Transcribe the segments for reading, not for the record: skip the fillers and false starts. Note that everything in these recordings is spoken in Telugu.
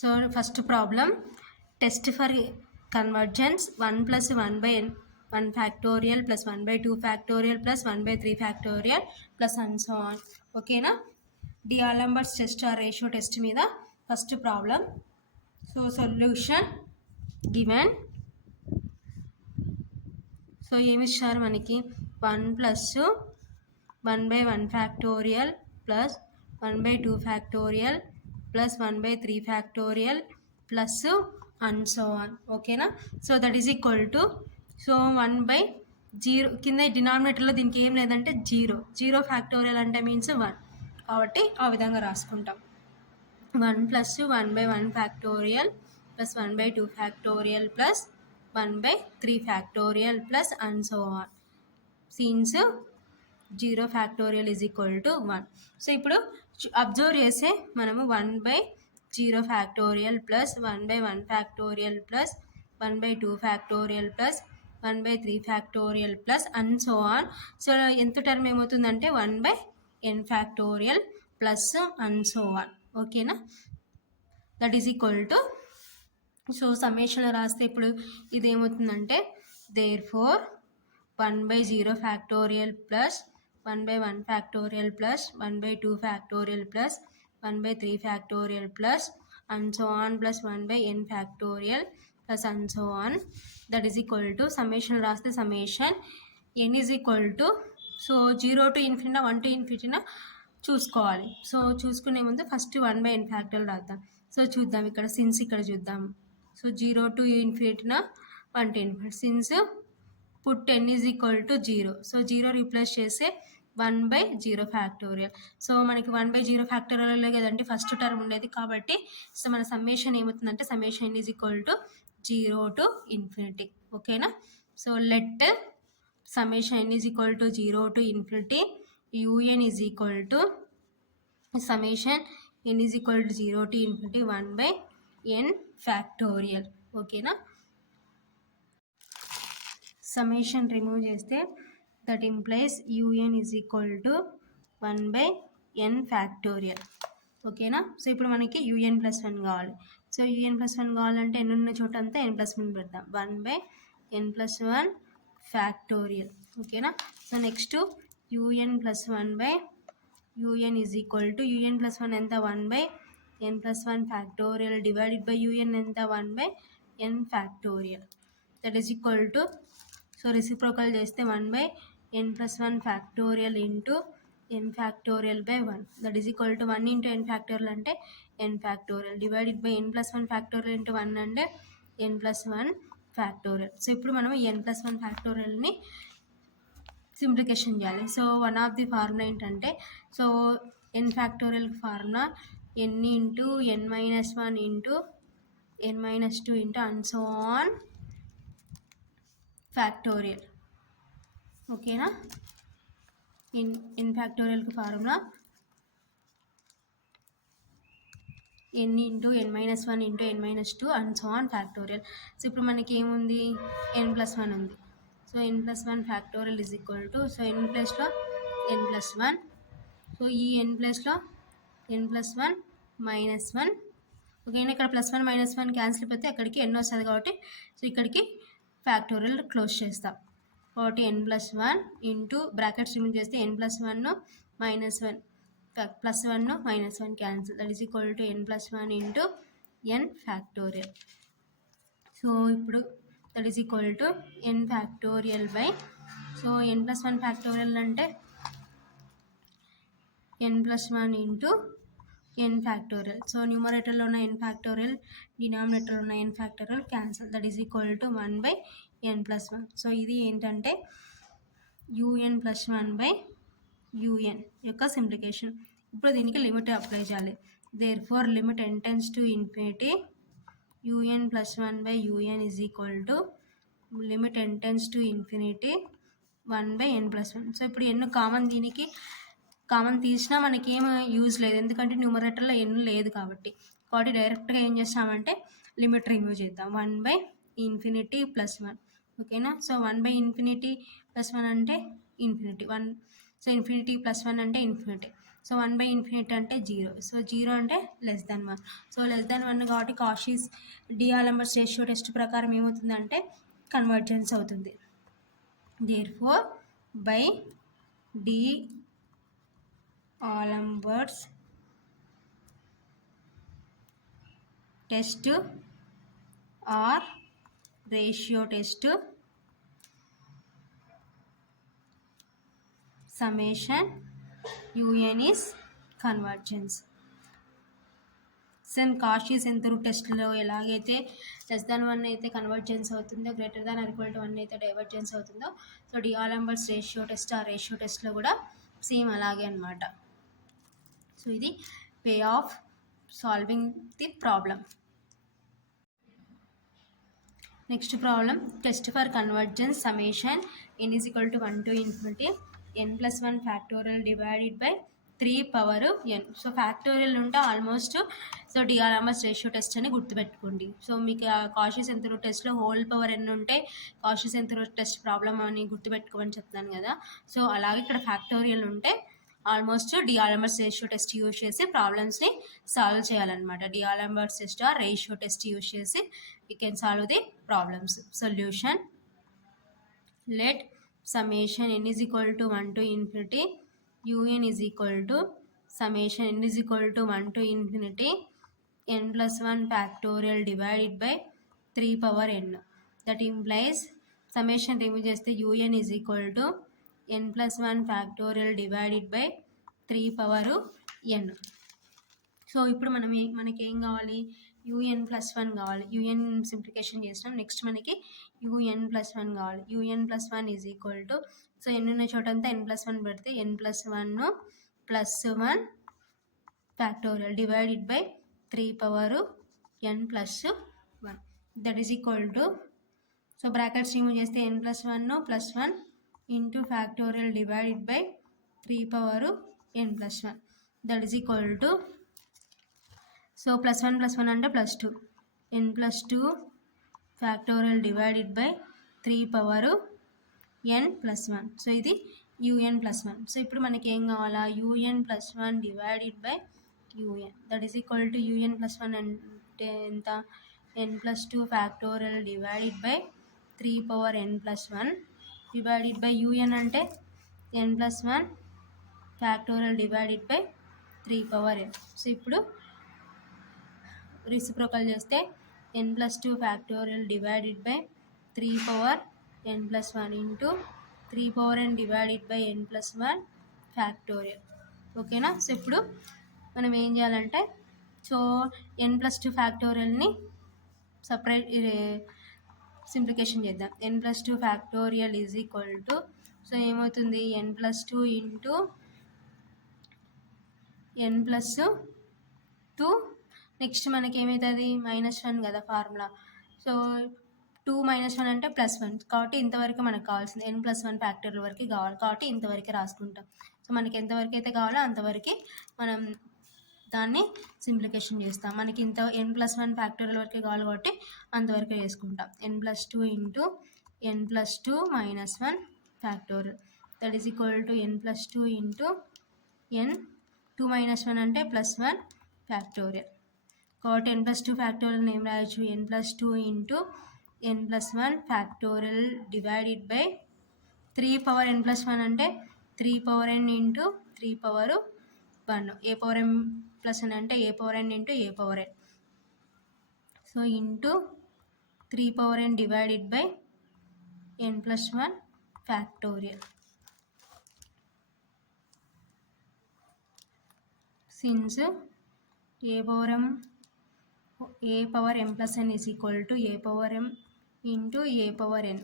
So first problem, test for convergence 1 plus 1 by n 1 factorial plus 1 by 2 factorial plus 1 by 3 factorial plus and so on. Okay na? The Alembert's test or ratio test మీద first problem. So solution given. So ఏమి ఇచ్చారు మనకి 1 plus 1 by 1 factorial plus 1 by 2 factorial plus 1 by 3 factorial plus and so on. Okay na? So that is equal to, so 1 by 0 కింద డినామినేటర్లో దీనికి ఏం లేదంటే 0 ఫ్యాక్టోరియల్ అంటే మీన్స్ 1 కాబట్టి ఆ విధంగా రాసుకుంటాం. 1 plus 1 by 1 factorial plus 1 by 2 factorial plus 1 by 3 factorial plus and so on. Since 0 factorial is equal to 1. So ఇప్పుడు అబ్జర్వ్ చేస్తే మనము 1 by 0 factorial plus 1 by 1 factorial plus 1 by 2 factorial plus 1 by 3 factorial plus and so on. So ఎంత టర్మ్ ఏమవుతుందంటే 1 by n factorial plus and so on. ఓకేనా? That is equal to, so summation రాస్తే ఇప్పుడు ఇది ఏమవుతుందంటే there four 1 by 0 factorial plus 1 by 1 factorial plus 1 by 2 factorial plus 1 by 3 factorial plus and so on plus 1 by n factorial plus and so on. That is equal to, summation రాస్తే summation n is equal to, so 0 to infinity 1 to infinity చూసుకోవాలి. సో చూసుకునే ముందు ఫస్ట్ 1 by n ఫ్యాక్టోరియల్ రాద్దాం. సో చూద్దాం ఇక్కడ సిన్స్ ఇక్కడ చూద్దాం. So 0 to infinity 1 to infinity, since put n is equal to 0. So 0 replace చేస్తే 1 by 0 ఫ్యాక్టోరియల్. సో మనకి 1 by 0 ఫ్యాక్టోరియల్ కదండి ఫస్ట్ టర్మ్ ఉండేది, కాబట్టి సో మన సమ్మేషన్ ఏమవుతుందంటే summation n is equal to 0 to infinity. ఓకేనా? So let summation n is equal to 0 to infinity un is equal to summation n is equal to 0 to infinity 1 by n factorial. ఓకేనా? సమ్మేషన్ రిమూవ్ చేస్తే that implies un is equal to 1 by n factorial. ఓకేనా? సో ఇప్పుడు మనకి un plus 1 కావాలి. సో un plus 1 కావాలంటే n ఉన్న చోట అంతా n plus 1 పెడతాం. 1 by n plus 1 factorial. ఓకేనా? So next un plus 1 by un is equal to, un plus 1 ఎంత 1 by n plus 1 factorial divided by un ఎంత 1 by n factorial. That is equal to, so reciprocal చేస్తే 1 by n plus 1 factorial into n factorial by 1. That is equal to 1 into n factorial అంటే n factorial divided by n plus 1 factorial into 1 అంటే n plus 1 factorial. సో ఇప్పుడు మనం n plus 1 factorialని సింప్లికేషన్ చేయాలి. So one of the formula ఏంటంటే, so n factorial formula n into n minus 1 into n minus 2 into and so on factorial. ఓకేనా? n ఫ్యాక్టోరియల్కి formula n into n minus 1 into n minus 2 and so on factorial. So ఇప్పుడు మనకి ఏముంది, n ప్లస్ 1 ఉంది. So n plus 1 factorial is equal to, so n ప్లస్లో n ప్లస్ 1, సో ఈ n ప్లస్లో n ప్లస్ 1 మైనస్ 1. ఓకేనా? ఇక్కడ ప్లస్ 1 మైనస్ 1 క్యాన్సిల్ అయిపోతే అక్కడికి n వస్తుంది కాబట్టి సో ఇక్కడికి ఫ్యాక్టోరియల్ క్లోజ్ చేస్తాం. కాబట్టి n plus 1 into brackets remove చేస్తే n plus 1 minus 1 plus 1 minus 1 cancel. That is equal to n plus 1 into n factorial. So ఇప్పుడు that is equal to n factorial by, so n plus 1 factorial అంటే n plus 1 into n factorial. So న్యూమరేటర్లో ఉన్న n ఫ్యాక్టోరియల్, డినామినేటర్లో ఉన్న n factorial cancel. That is equal to 1 by n plus 1. So ఇది ఏంటంటే un ప్లస్ 1 by un యొక్క సింప్లికేషన్. ఇప్పుడు దీనికి లిమిట్ అప్లై చేయాలి. Therefore limit n tends to infinity un plus 1 by un is equal to limit n tends to infinity 1 by n plus 1. So ఇప్పుడు n కామన్, దీనికి కామన్ తీసినా మనకి ఏం యూజ్ లేదు, ఎందుకంటే న్యూమరేటర్లో n లేదు కాబట్టి డైరెక్ట్గా ఏం చేస్తామంటే లిమిట్ రిమూవ్ చేద్దాం. 1 by infinity plus 1. ఓకేనా? సో 1 by infinity plus 1 అంటే ఇన్ఫినిటీ 1, సో ఇన్ఫినిటీ ప్లస్ 1 అంటే ఇన్ఫినిటీ. సో 1/∞ అంటే 0. సో 0 అంటే <<1. సో <<1 కాబట్టి కాషీస్ డిఆలెంబర్ట్స్ రేషియో టెస్ట్ ప్రకారం ఏమవుతుందంటే కన్వర్జెన్స్ అవుతుంది. Therefore by d'Alembert's test or ratio test summation un is convergence. Same Cauchy's ఎంత టెస్ట్లో ఎలాగైతే <<1 అయితే కన్వర్జెన్స్ అవుతుందో >= 1 అయితే డైవర్జెన్స్ అవుతుందో సో డిఆలెంబర్ట్స్ రేషియో టెస్ట్ ఆ రేషియో టెస్ట్లో కూడా సేమ్ అలాగే అనమాట. సో ఇది way of solving the problem. Next problem test for convergence summation n = 1 to ∞ n+1 factorial divided by 3n. So factorial ఉంటే ఆల్మోస్ట్ సో డిఆలెంబర్ట్స్ రేషియో టెస్ట్ అని గుర్తుపెట్టుకోండి. సో మీకు కాషీస్ ఎంత టెస్ట్లో హోల్ పవర్ n ఉంటే కాషీస్ ఎంత టెస్ట్ ప్రాబ్లం అని గుర్తుపెట్టుకోమని చెప్తాను కదా. సో అలాగే ఇక్కడ ఫ్యాక్టోరియల్ ఉంటే ఆల్మోస్ట్ డిఆలెంబర్ట్స్ రేషియో టెస్ట్ యూజ్ చేసి ప్రాబ్లమ్స్ని సాల్వ్ చేయాలన్నమాట. డిఆలెంబర్ట్స్ టెస్ట్ ఆ రేషియో టెస్ట్ యూజ్ చేసి we can solve the problems. Solution: let summation n is equal to 1 to ∞ un is equal to summation n is equal to 1 to ∞ n+1 factorial divided by 3n. That implies summation remove cheste un is equal to n+1 factorial divided by 3n. So ఇప్పుడు మనకి ఏం కావాలి, un+1 కావాలి. un సింప్లికేషన్ చేసినాం. నెక్స్ట్ మనకి un+1 కావాలి. un+1 is equal to so n ఉన్న చోటంతా n+1 పెడితే n+1 +1 factorial divided by 3n + 1 that is equal to so brackets remove చేస్తే n+1 +1 into factorial divided by 3n + 1 that is equal to so +1 + 1 అంటే +2 n+2 factorial divided by 3n + 1. So ఇది un+1. సో ఇప్పుడు మనకి ఏం కావాలా, un+1 divided by un that is equal to un+1 అంటే ఎంత n+2 factorial divided by 3n + 1 divided by un అంటే n+1 factorial divided by 3n. So ఇప్పుడు రెసిప్రోకల్ చేస్తే n+2 factorial divided by 3n + 1 into 3n divided by n+1 factorial. ఓకేనా. సో ఇప్పుడు మనం ఏం చేయాలంటే సో n+2 ఫ్యాక్టోరియల్ని సపరేట్ సింప్లికేషన్ చేద్దాం. n+2 factorial is equal to so ఏమవుతుంది n+2 ఇంటూ n+2 నెక్స్ట్ మనకి ఏమవుతుంది -1 కదా ఫార్ములా. సో 2 - 1 అంటే +1 కాబట్టి ఇంతవరకు మనకు కావాల్సింది n+1 ఫ్యాక్టోరియల్ వరకు కావాలి కాబట్టి ఇంతవరకే రాసుకుంటాం. సో మనకి ఎంతవరకు అయితే కావాలో అంతవరకు మనం దాన్ని సింప్లికేషన్ చేస్తాం. మనకి ఇంత n+1 ఫ్యాక్టోరియల్ వరకు కావాలి కాబట్టి అంతవరకు చేసుకుంటాం. n+2 into n+2 - 1 factorial that is equal to n+2 into n2 - 1 అంటే +1 ఫ్యాక్టోరియల్ కాబట్టి n+2 ఫ్యాక్టోరియల్ ఏం రాయొచ్చు n+2 into n+1 factorial divided by 3n+1 అంటే 3n ఇంటూ 3n a⁴n+n అంటే a⁴n into a⁴n so into 3n divided by n+1 factorial. Since a⁴m+n is equal to a⁴m into a⁴n.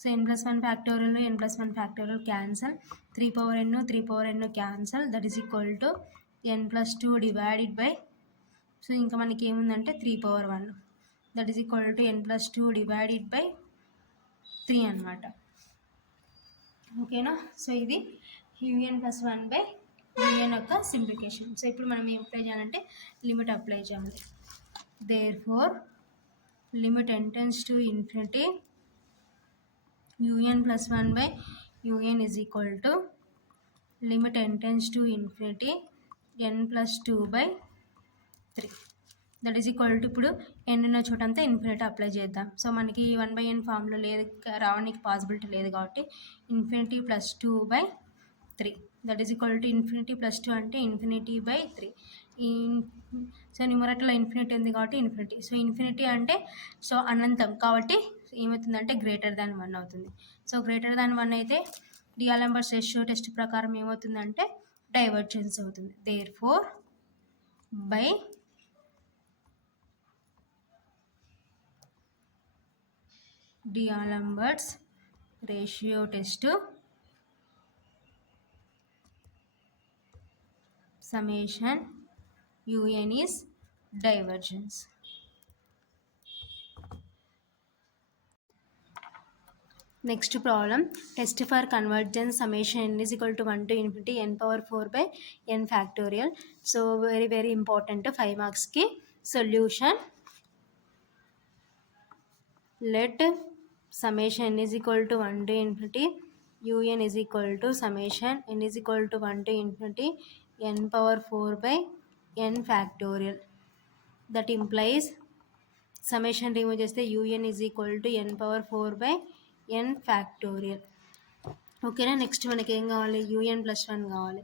So n+1 factorial n+1 factorial cancel 3n cancel that is equal to n+2 divided by so ఇంకా మనకి ఏముందంటే 3n that is equal to n+2 divided by 3 అనమాట. ఓకేనా. సో ఇది un+1/un యొక్క సింప్లికేషన్. సో ఇప్పుడు మనం ఏం అప్లై చేయాలంటే లిమిట్ అప్లై చేయాలి. Therefore limit n tends to infinity un+1/un is equal to limit n tends to infinity n+2/3 that is equal to ఇప్పుడు n ఉన్న చోట అంతా ఇన్ఫినిటీ అప్లై చేద్దాం. సో మనకి 1/n ఫామ్లో లేదు, రావడానికి పాసిబిలిటీ లేదు కాబట్టి infinity +2/3 that is equal to infinity +2 అంటే ఇన్ఫినిటీ/3. సో న్యూమరేటర్లో ఇన్ఫినిటీ ఉంది కాబట్టి ఇన్ఫినిటీ. సో ఇన్ఫినిటీ అంటే సో అనంతం కాబట్టి ఏమవుతుందంటే >1 అవుతుంది. సో >1 అయితే Alembert రేషియో టెస్ట్ ప్రకారం ఏమవుతుందంటే డైవర్జెన్స్ అవుతుంది. Therefore by Alembert ratio test summation un is divergence. Next problem, test for convergence summation n is equal to 1 to infinity n^4/n factorial. So very important 5 marks ki solution. Let summation n is equal to 1 to infinity un is equal to summation n is equal to 1 to infinity n^4/n factorial. That implies summation remove cheste un is equal to n^4/n factorial. ఓకేనా. నెక్స్ట్ మనకి ఏం కావాలి, un+1 కావాలి.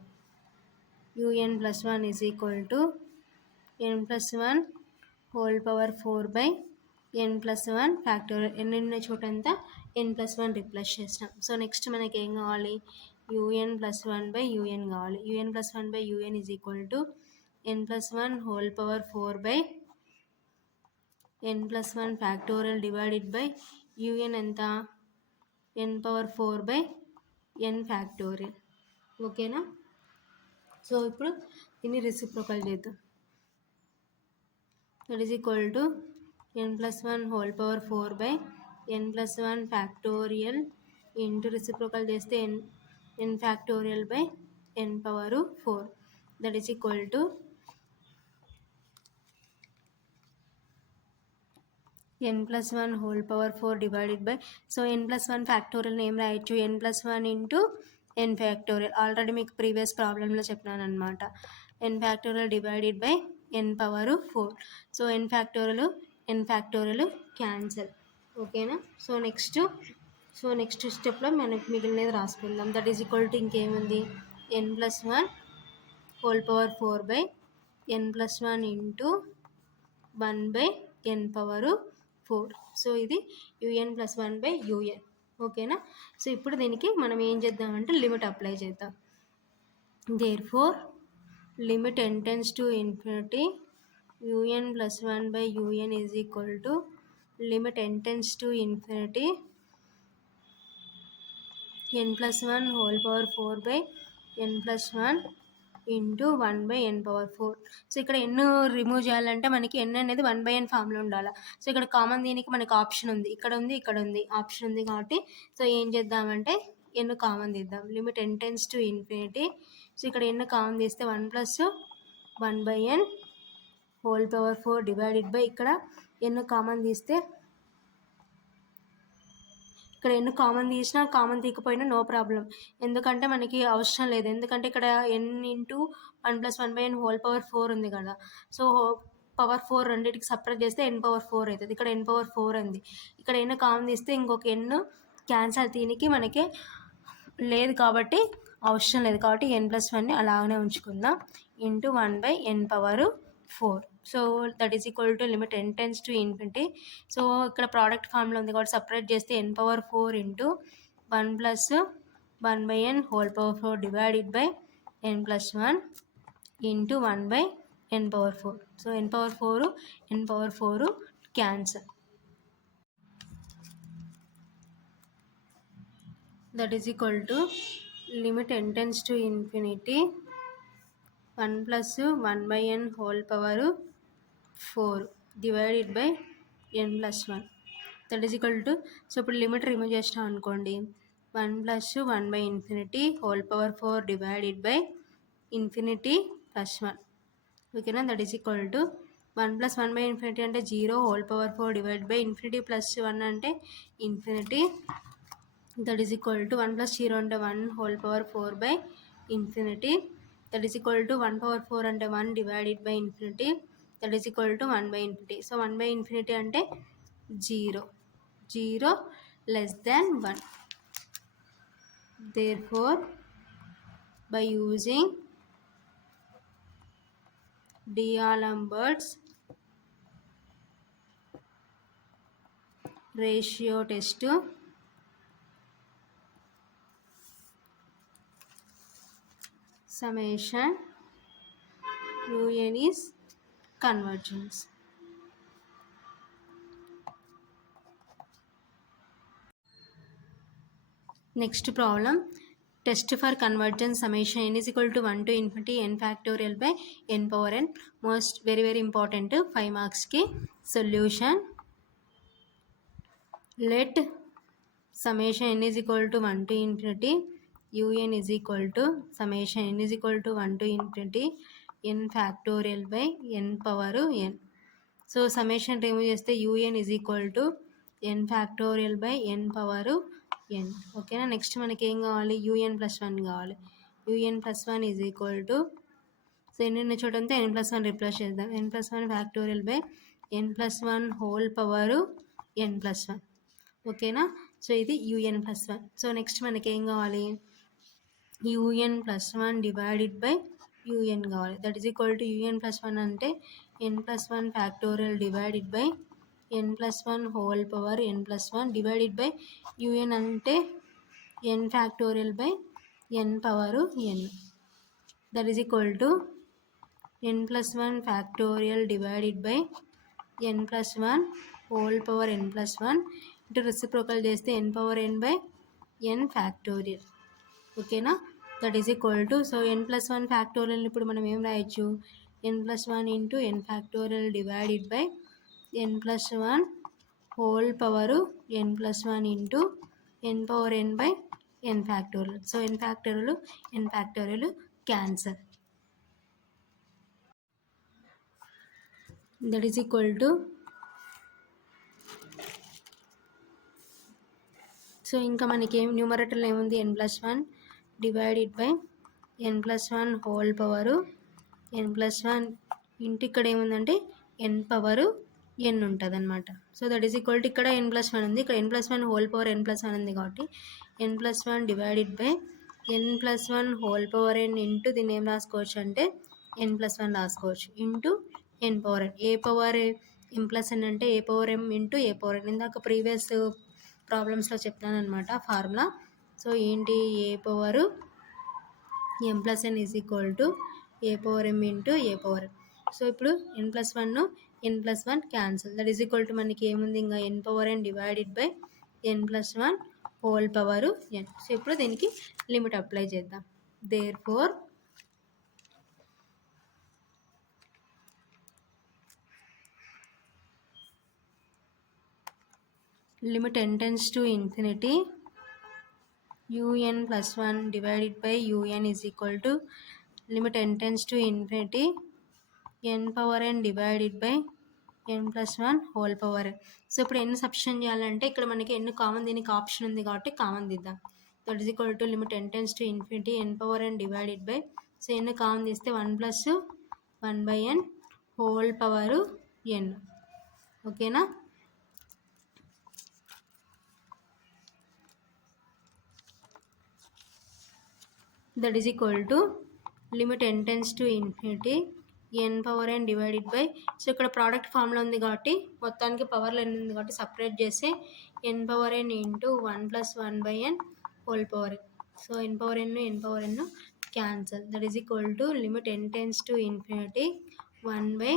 un+1 is equal to n+1 whole power 4/n+1 factorial. n ఉన్న చోటంతా n+1 రిప్లేస్ చేసినాం. సో నెక్స్ట్ మనకి ఏం కావాలి, un+1/un కావాలి. un+1/un is equal to n+1 whole power 4/n+1 factorial divided by un ఎంత n^4/n factorial. ఓకేనా. సో ఇప్పుడు దీన్ని రెసిప్రోకల్ చేద్దాం. That is equal to n+1 whole power 4/n+1 factorial into reciprocal చేస్తే n factorial by n power 4. That is equal to n+1 whole power 4 divided by, so n+1 factorial ఏం రాయొచ్చు, n+1 into n factorial. Already మీకు ప్రీవియస్ ప్రాబ్లంలో చెప్పినాను అనమాట. n factorial divided by n power 4. So n factorial cancel. ఓకేనా. సో నెక్స్ట్ స్టెప్లో మనకి మిగిలినది రాసుకుందాం. దట్ ఈజ్ ఈక్వల్ టు ఇంకేముంది, n+1 whole power 4/n+1 into 1/n power 4. So ఇది un+1/un. ఓకేనా. సో ఇప్పుడు దీనికి మనం ఏం చేద్దామంటే లిమిట్ అప్లై చేద్దాం. Therefore limit n tends to infinity un+1/un is equal to limit n tends to infinity n+1 whole power 4/n+1 into 1/n power 4. So ఇక్కడ n రిమూవ్ చేయాలంటే మనకి n అనేది 1/n ఫామ్లో ఉండాలి. సో ఇక్కడ కామన్ దీనికి మనకి ఆప్షన్ ఉంది, ఇక్కడ ఉంది ఆప్షన్ ఉంది కాబట్టి సో ఏం చేద్దామంటే n కామన్ తీద్దాం. Limit n tends to infinity. So ఇక్కడ n కామన్ తీస్తే 1+1/n whole power 4 divided by, ఇక్కడ n కామన్ తీస్తే, ఇక్కడ n కామన్ తీసినా కామన్ తీయకపోయినా నో ప్రాబ్లం, ఎందుకంటే మనకి అవసరం లేదు. ఎందుకంటే ఇక్కడ n into 1+1/n whole power 4 ఉంది కదా. సో పవర్ 4 రెండింటికి సపరేట్ చేస్తే n power 4 అవుతుంది. ఇక్కడ n power 4 ఉంది. ఇక్కడ n కామన్ తీస్తే ఇంకొక n క్యాన్సల్, దీనికి మనకి లేదు కాబట్టి అవసరం లేదు కాబట్టి n+1ని అలాగనే ఉంచుకుందాం into 1/n power 4. So that is equal to limit n tends to infinity. So ఇక్కడ ప్రోడక్ట్ ఫామ్లో ఉంది కాబట్టి సపరేట్ చేస్తే n power 4 into 1+1/n whole power 4 divided by n+1 into 1/n power 4. So n power 4 cancel. That is equal to limit n tends to infinity 1+1/n whole power 4 divided by n+1. That is equal to, so ఇప్పుడు లిమిట్ రిమూవ్ చేసినాం అనుకోండి, 1+1/infinity whole power 4 divided by infinity plus 1. ఓకేనా. That is equal to 1+1/infinity అంటే 0 whole power 4 divide by infinity plus 1 అంటే infinity. That is equal to 1 + 0 అంటే 1 whole power 4 by infinity. that is equal to 1 power 4 అంటే 1 divided by infinity that is equal to 1 by infinity. So 1 by infinity అంటే 0 less than 1. Therefore by using Alembert's ratio test, summation UN is convergence. Next problem, test for convergence summation n is equal to 1 to infinity n factorial by n power n. Most very important 5 marks ki solution. Let summation n is equal to 1 to infinity un is equal to summation n is equal to 1 to infinity n factorial by n power n. So summation remove చేస్తే un is equal to n factorial by n power n. ఓకేనా. నెక్స్ట్ మనకి ఏం కావాలి, un plus 1 కావాలి. un plus 1 is equal to, so ఎన్ని ఉన్న చోట అంతా n plus 1 రిప్లేస్ చేద్దాం. n plus 1 factorial by n plus 1 whole power n plus 1. ఓకేనా. సో ఇది un plus 1. సో నెక్స్ట్ మనకి ఏం కావాలి, un plus 1 divided by un కావాలి. That is equal to un plus 1 అంటే n plus 1 factorial divided by n plus 1 whole power n plus 1 divided by un అంటే n factorial by n power n. That is equal to n plus 1 factorial divided by n plus 1 whole power n plus 1 into reciprocal చేస్తే n power n by n factorial. ఓకేనా. That is equal to, so n plus 1 factorial ఇప్పుడు మనం ఏం రాయొచ్చు, n plus 1 into n factorial divided by n plus 1 whole power n plus 1 into n power n by n factorial. So n factorial cancel. That is equal to, so ఇంకా మనకి ఏం న్యూమరేటర్లో ఏముంది, n plus 1 divided by n plus 1 whole power n plus 1 ఇంటి ఇక్కడ ఏముందంటే n పవర్ n ఉంటుంది అనమాట. So that is equal to ఇక్కడ n plus 1 ఉంది, ఇక్కడ n plus 1 whole power n plus 1 ఉంది కాబట్టి n plus 1 divided by n plus 1 whole power n into దీన్ని ఏం రాసుకోవచ్చు అంటే n plus 1 రాసుకోవచ్చు into n power n. A power m plus n అంటే a power m into a power n. ఇందాక ప్రీవియస్ ప్రాబ్లమ్స్లో చెప్తాను అనమాట ఫార్ములా. సో ఏంటి, a power m plus n is equal to a power m into a power n. So ఇప్పుడు n plus 1 n plus 1 cancel. That is equal to మనకి ఏముంది, ఇంకా n power n divided by n plus 1 whole power n. So ఇప్పుడు దీనికి లిమిట్ అప్లై చేద్దాం. Therefore limit n tends to infinity un plus 1 divided by un is equal to limit n tends to infinity n power n divided by n plus 1 whole power n. So ఇప్పుడు n సబ్స్టిట్యూట్ చేయాలంటే ఇక్కడ మనకి n కామన్, దీనికి ఆప్షన్ ఉంది కాబట్టి కామన్ దిద్దాం. That is equal to limit n tends to infinity n power n divided by, so n common తీస్తే 1 plus 1 by n whole power n. ఓకేనా. That is equal to limit n tends to infinity n power n divided by, so ఇక్కడ ప్రోడక్ట్ ఫామ్లో ఉంది కాబట్టి మొత్తానికి పవర్లో n ఉంది కాబట్టి సపరేట్ చేస్తే n power n into 1 plus 1 by n whole power n. So n power n cancel. That is equal to limit n tends to infinity 1 by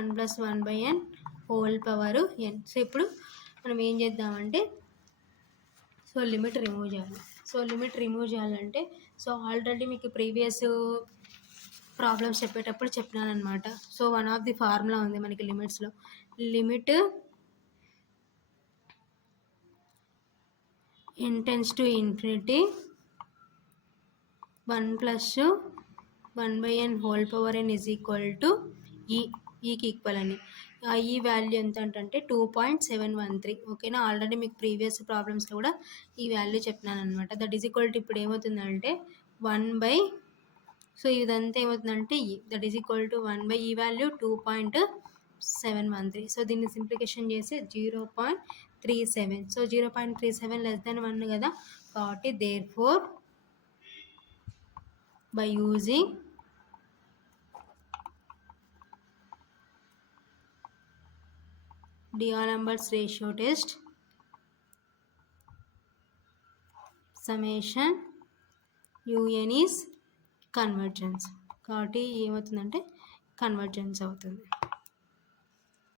1 plus 1 by n whole power n. So ఇప్పుడు మనం ఏం చేద్దామంటే, సో లిమిట్ రిమూవ్ చేయాలి. సో లిమిట్ రిమూవ్ చేయాలంటే, సో ఆల్రెడీ మీకు ప్రీవియస్ ప్రాబ్లమ్స్ చెప్పేటప్పుడు చెప్పినాను అనమాట. So one of the formula ఉంది మనకి లిమిట్స్లో, limit n tends to infinity 1 plus 1 by n whole power n is equal to ఈకి ఈక్వల్ అని. ఆ ఈ వాల్యూ ఎంత అంటే 2.713. ఓకేనా. ఆల్రెడీ మీకు ప్రీవియస్ ప్రాబ్లమ్స్లో కూడా ఈ వాల్యూ చెప్పినాను అనమాట. దట్ ఈజ్ ఈక్వల్ టు ఇప్పుడు ఏమవుతుందంటే 1 by సో ఇదంతా ఏమవుతుందంటే that is equal to 1/e value 2.713. So దీన్ని సింప్లికేషన్ చేసి 0.37. సో 0.37 లెస్ దెన్ 1 కదా, కాబట్టి therefore by using Alembert's ratio test, summation un is convergence. కాబట్టి ఏమవుతుందంటే కన్వర్జెన్స్ అవుతుంది.